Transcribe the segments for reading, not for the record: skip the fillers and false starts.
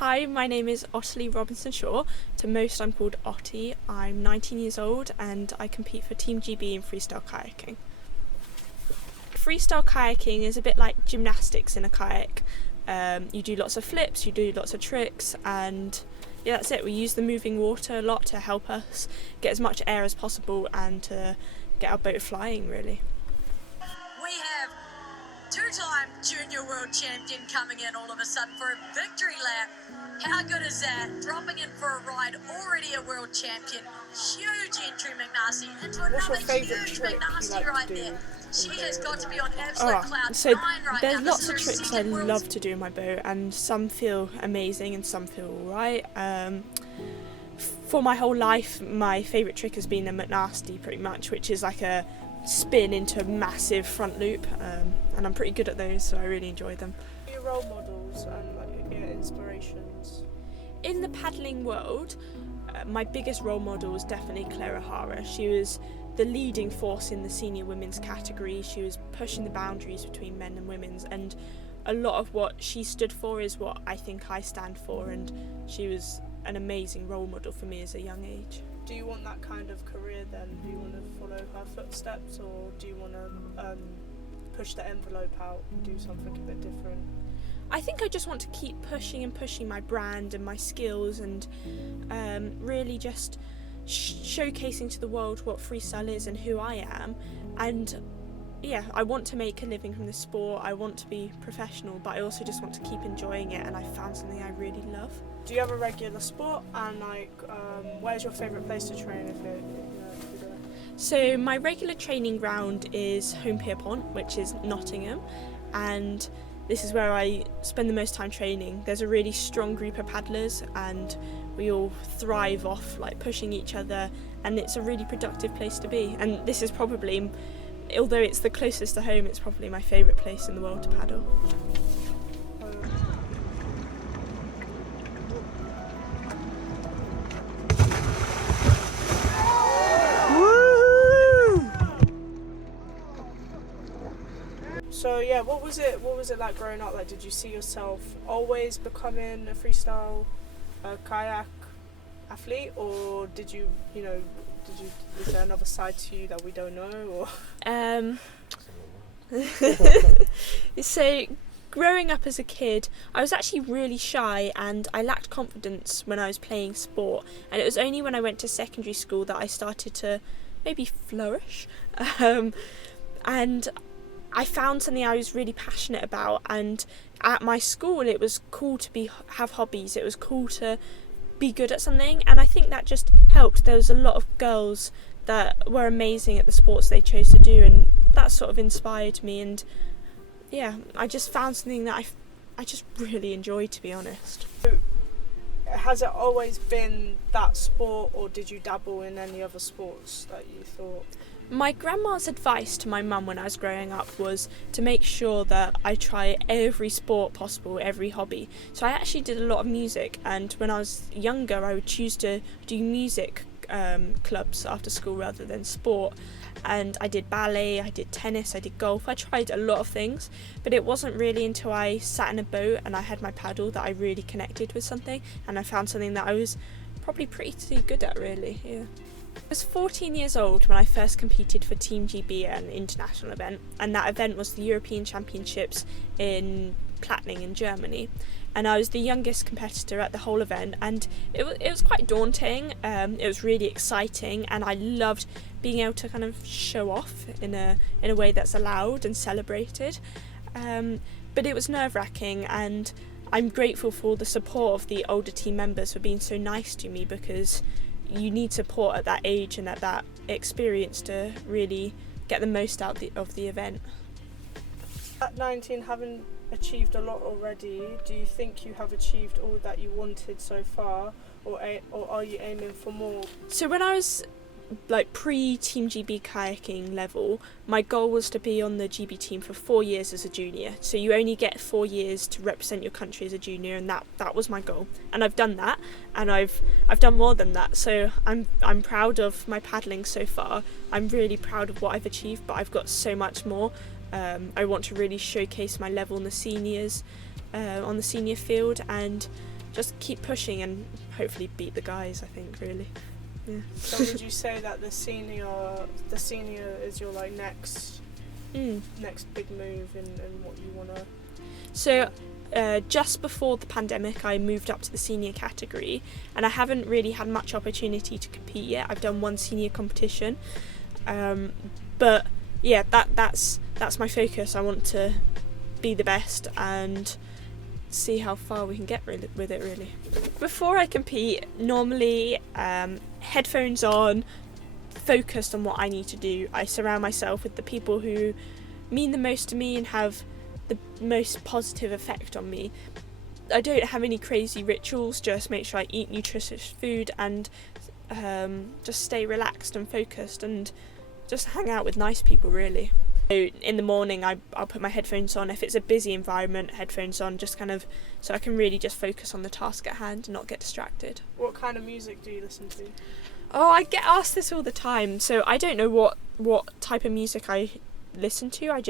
Hi, my name is Ottilie Robinson. To most I'm called Ottie. I'm 19 years old and I compete for Team GB in freestyle kayaking. Freestyle kayaking is a bit like gymnastics in a kayak. You do lots of flips, you do lots of tricks, and yeah, that's it. We use the moving water a lot to help us get as much air as possible and to get our boat flying, really. We have two-time junior world champion coming in all of a sudden for a victory lap. How good is that? Dropping in for a ride, already a world champion. Huge entry, McNasty, into another huge McNasty right there. She has got to be on absolute cloud So nine right there's now. lots of tricks I love to do in my boat, and some feel amazing and some feel alright. For my whole life, my favourite trick has been a McNasty, pretty much, which is like a spin into a massive front loop, and I'm pretty good at those, so I really enjoy them. Your role models and like your inspirations? In the paddling world, my biggest role model was definitely Claire O'Hara. She was the leading force in the senior women's category. She was pushing the boundaries between men and women's, and a lot of what she stood for is what I think I stand for, and she was an amazing role model for me as a young age. Do you want that kind of career then? Do you want to follow her footsteps, or do you want to push the envelope out and do something a bit different? I think I just want to keep pushing and pushing my brand and my skills, and really just showcasing to the world what freestyle is and who I am. And yeah, I want to make a living from the sport. I want to be professional, but I also just want to keep enjoying it, and I found something I really love. Do you have a regular sport, and like where's your favourite place to train if you do? So my regular training ground is Holme Pierrepont, which is Nottingham, and this is where I spend the most time training. There's a really strong group of paddlers and we all thrive off like pushing each other, and it's a really productive place to be. And this is probably, although it's the closest to home, it's probably my favourite place in the world to paddle. So yeah, what was it like growing up? Like, did you see yourself always becoming a freestyle kayak athlete, or did you is there another side to you that we don't know, or So growing up as a kid, I was actually really shy and I lacked confidence when I was playing sport, and it was only when I went to secondary school that I started to maybe flourish, and I found something I was really passionate about. And at my school it was cool to have hobbies, it was cool to be good at something, and I think that just helped. There was a lot of girls that were amazing at the sports they chose to do, and that sort of inspired me, and yeah, I just found something that I just really enjoyed, to be honest. has it always been that sport, or did you dabble in any other sports that you thought? My grandma's advice to my mum when I was growing up was to make sure that I try every sport possible, every hobby. So I actually did a lot of music, and when I was younger I would choose to do music clubs after school rather than sport. And I did ballet, I did tennis, I did golf. I tried a lot of things, but it wasn't really until I sat in a boat and I had my paddle that I really connected with something, and I found something that I was probably pretty good at, really. Yeah. I was 14 years old when I first competed for Team GB at an international event, and that event was the European Championships in Plattling in Germany, and I was the youngest competitor at the whole event, and it was quite daunting. It was really exciting, and I loved being able to kind of show off in a way that's allowed and celebrated, but it was nerve-wracking, and I'm grateful for the support of the older team members for being so nice to me, because you need support at that age and at that experience to really get the most out of the event. At 19, having achieved a lot already, do you think you have achieved all that you wanted so far, or are you aiming for more? So when I was like pre-Team GB kayaking level, my goal was to be on the GB team for 4 years as a junior. So you only get 4 years to represent your country as a junior, and that was my goal. And I've done that, and I've done more than that. So I'm proud of my paddling so far. I'm really proud of what I've achieved, but I've got so much more. I want to really showcase my level in the seniors, on the senior field, and just keep pushing and hopefully beat the guys, I think, really. Yeah. So would you say that the senior is your like next big move in what you want to? So just before the pandemic, I moved up to the senior category, and I haven't really had much opportunity to compete yet. I've done one senior competition, but yeah, that's my focus. I want to be the best and see how far we can get with it, really. Before I compete, normally headphones on, focused on what I need to do. I surround myself with the people who mean the most to me and have the most positive effect on me. I don't have any crazy rituals, just make sure I eat nutritious food and just stay relaxed and focused and just hang out with nice people, really. So in the morning I'll put my headphones on. If it's a busy environment, headphones on, just kind of so I can really just focus on the task at hand and not get distracted. What kind of music do you listen to? Oh, I get asked this all the time, so I don't know what type of music I listen to. I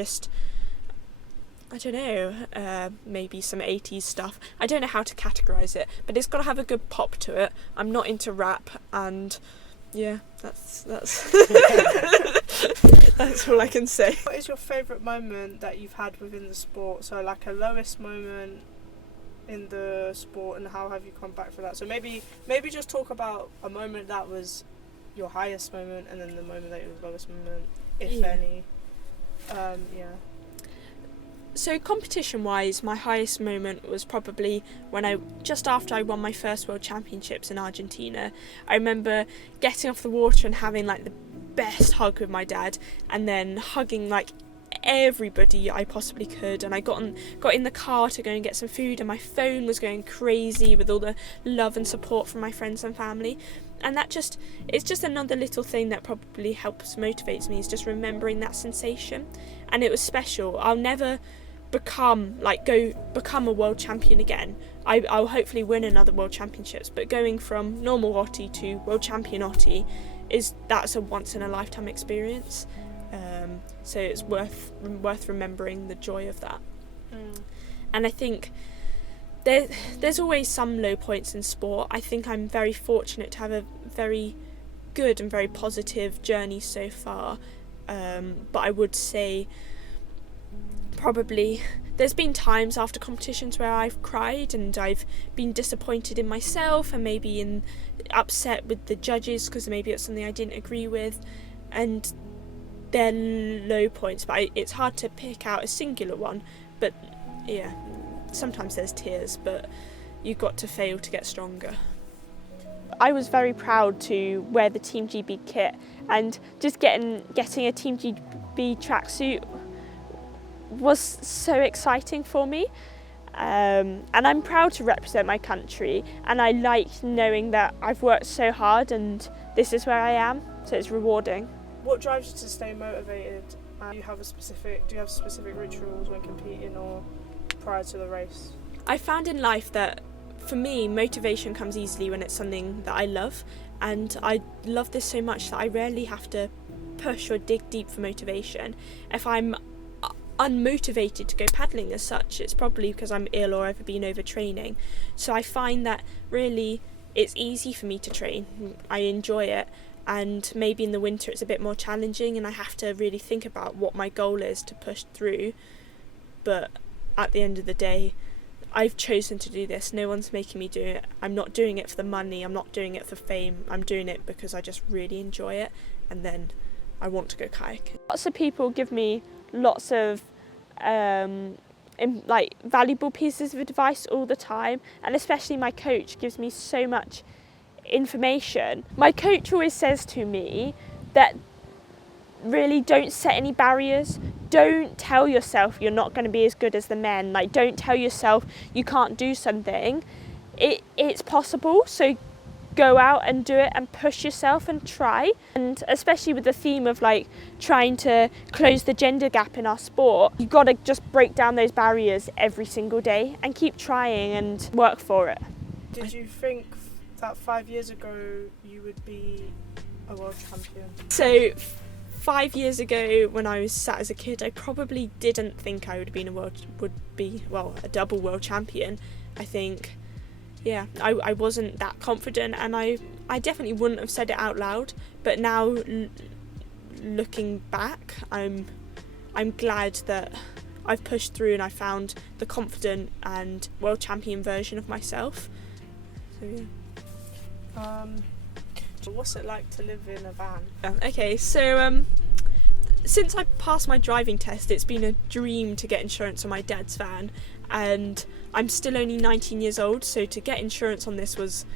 don't know, maybe some 80s stuff. I don't know how to categorise it, but it's got to have a good pop to it. I'm not into rap, and yeah, that's that's all I can say. What is your favourite moment that you've had within the sport? So like a lowest moment in the sport, and how have you come back for that? So maybe just talk about a moment that was your highest moment, and then the moment that was your lowest moment, if any. Yeah. So competition-wise, my highest moment was probably when just after I won my first World Championships in Argentina. I remember getting off the water and having like the best hug with my dad, and then hugging like everybody I possibly could, and I got in the car to go and get some food, and my phone was going crazy with all the love and support from my friends and family. And it's just another little thing that probably motivates me, is just remembering that sensation. And it was special. I'll never become a world champion again. I'll hopefully win another world championships, but going from normal Ottie to world champion Ottie that's a once in a lifetime experience. So it's worth remembering the joy of that. And I think there's always some low points in sport. I think I'm very fortunate to have a very good and very positive journey so far, but I would say probably there's been times after competitions where I've cried and I've been disappointed in myself and maybe upset with the judges because maybe it's something I didn't agree with, and they're low points, but it's hard to pick out a singular one. But yeah, sometimes there's tears, but you've got to fail to get stronger. I was very proud to wear the Team GB kit, and just getting a Team GB tracksuit was so exciting for me. And I'm proud to represent my country, and I like knowing that I've worked so hard and this is where I am, so it's rewarding. What drives you to stay motivated? Do you have specific rituals when competing or prior to the race? I found in life that for me, motivation comes easily when it's something that I love, and I love this so much that I rarely have to push or dig deep for motivation. If I'm unmotivated to go paddling as such, it's probably because I'm ill or I've been overtraining. So I find that really it's easy for me to train. I enjoy it, and maybe in the winter it's a bit more challenging and I have to really think about what my goal is to push through. But at the end of the day, I've chosen to do this. No one's making me do it. I'm not doing it for the money, I'm not doing it for fame. I'm doing it because I just really enjoy it, and then I want to go kayaking. Lots of people give me lots of valuable pieces of advice all the time, and especially my coach gives me so much information. My coach always says to me that really don't set any barriers. Don't tell yourself you're not going to be as good as the men. Like, don't tell yourself you can't do something. It's possible, so go out and do it and push yourself and try. And especially with the theme of like trying to close the gender gap in our sport, you've got to just break down those barriers every single day and keep trying and work for it. Did you think that 5 years ago you would be a world champion? So 5 years ago, when I was sat as a kid, I probably didn't think I would be a double world champion. I think, yeah, I wasn't that confident, and I definitely wouldn't have said it out loud, but now looking back, I'm glad that I've pushed through and I found the confident and world champion version of myself. So yeah. What's it like to live in a van? Okay, so since I passed my driving test, it's been a dream to get insurance on my dad's van, and I'm still only 19 years old, so to get insurance on this was,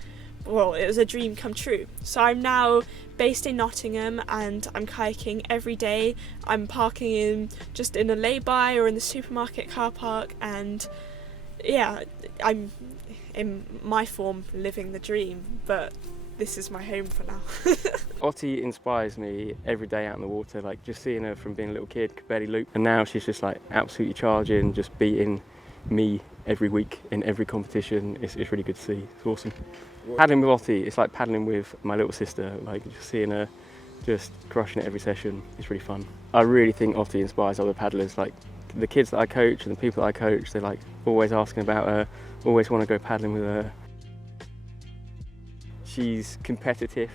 well, it was a dream come true. So I'm now based in Nottingham and I'm kayaking every day. I'm parking just in a lay-by or in the supermarket car park, and yeah, I'm in my form living the dream, but this is my home for now. Ottie inspires me every day out in the water, like just seeing her from being a little kid, could barely loop, and now she's just like absolutely charging, just beating me every week in every competition. It's really good to see. It's awesome. Paddling with Ottie, it's like paddling with my little sister, like just seeing her just crushing it every session. It's really fun. I really think Ottie inspires other paddlers, like the kids that I coach and the people that I coach, they're like always asking about her, always want to go paddling with her. She's competitive,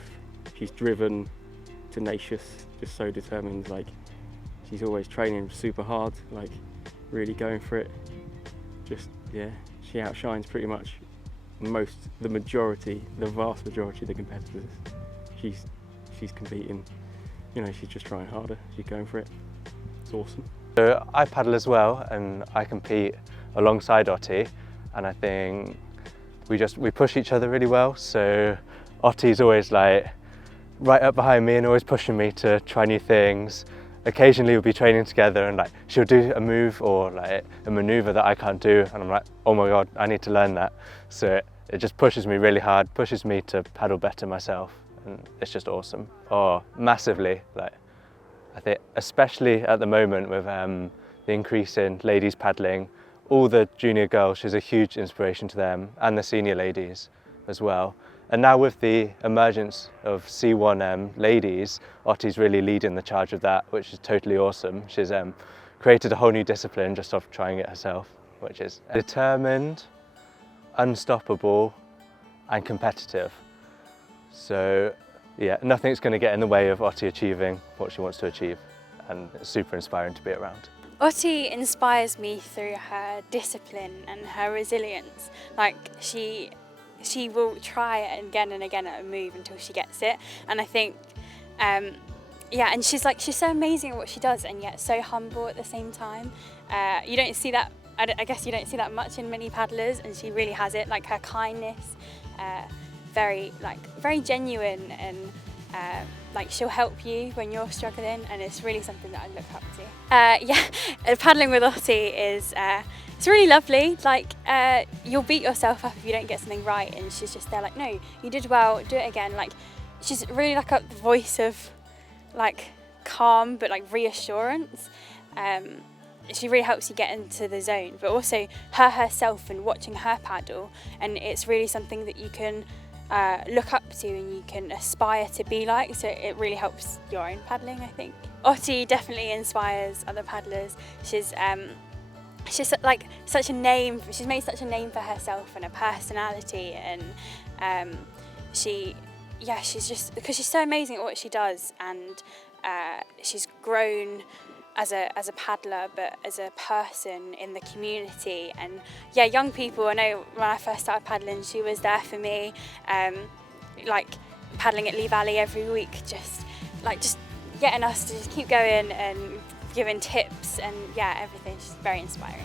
she's driven, tenacious, just so determined. Like she's always training super hard, like really going for it. Just, yeah, she outshines pretty much the vast majority of the competitors. She's competing, you know, she's just trying harder, she's going for it. It's awesome. So I paddle as well, and I compete alongside Ottie, and I think we push each other really well. So Ottie's always like right up behind me and always pushing me to try new things. Occasionally we'll be training together and like she'll do a move or like a maneuver that I can't do, and I'm like, oh my god, I need to learn that. So it just pushes me really hard, pushes me to paddle better myself, and it's just awesome. Oh, massively. Like I think especially at the moment with the increase in ladies paddling, all the junior girls, she's a huge inspiration to them, and the senior ladies as well. And now with the emergence of C1 ladies, Ottie's really leading the charge of that, which is totally awesome. She's created a whole new discipline just off trying it herself, which is determined, unstoppable, and competitive. So yeah, nothing's going to get in the way of Ottie achieving what she wants to achieve, and it's super inspiring to be around. Ottie inspires me through her discipline and her resilience. Like she will try again and again at a move until she gets it, and I think yeah, and she's so amazing at what she does, and yet so humble at the same time. You don't see that, I guess you don't see that much in many paddlers, and she really has it. Like her kindness, very genuine, and like she'll help you when you're struggling, and it's really something that I look up to. Yeah, paddling with Ottie is it's really lovely. Like you'll beat yourself up if you don't get something right, and she's just there like, no, you did well, do it again. Like she's really like a voice of like calm but like reassurance. She really helps you get into the zone, but also herself and watching her paddle, and it's really something that you can look up to and you can aspire to be like, so it really helps your own paddling, I think. Ottie definitely inspires other paddlers. She's like such a name, she's made such a name for herself and a personality, and she's just, because she's so amazing at what she does, and she's grown as a paddler, but as a person in the community. And yeah, young people, I know when I first started paddling, she was there for me, like paddling at Lee Valley every week, just getting us to just keep going and giving tips, and yeah, everything. She's very inspiring.